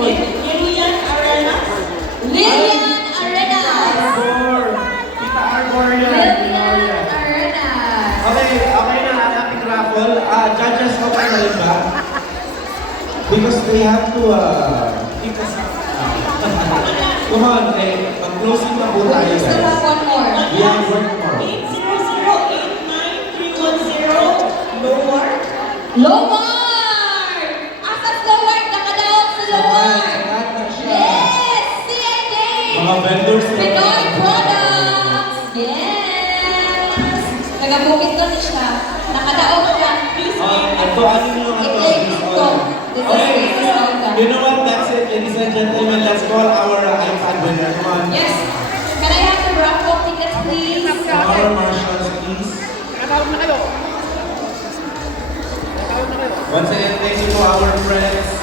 Lilian Arena. Lilian Arena. Arbor. Tita Arbor yan. Lilian Arena. Okay na ang ating raffle. Judges, okay na rin ba? Because we have to, come on, mag-closing na po tayo, Still guys. have one more. We have one more. 800-89310. Lower. Lomar! Asas Lomar! Nakadaog sa Lomar! Sagat na siya. Yes! CID! Mga vendors na. Pinoy Products! Yes! Nagabukit ko na siya. Nakadaog siya. Ito, ano yung ano? Okay, you know what? That's it, ladies and gentlemen. Let's call our iPad winner. Come on. Yes! Can I have the raffle tickets, please? Our marshals, please. Once again, thank you to our friends.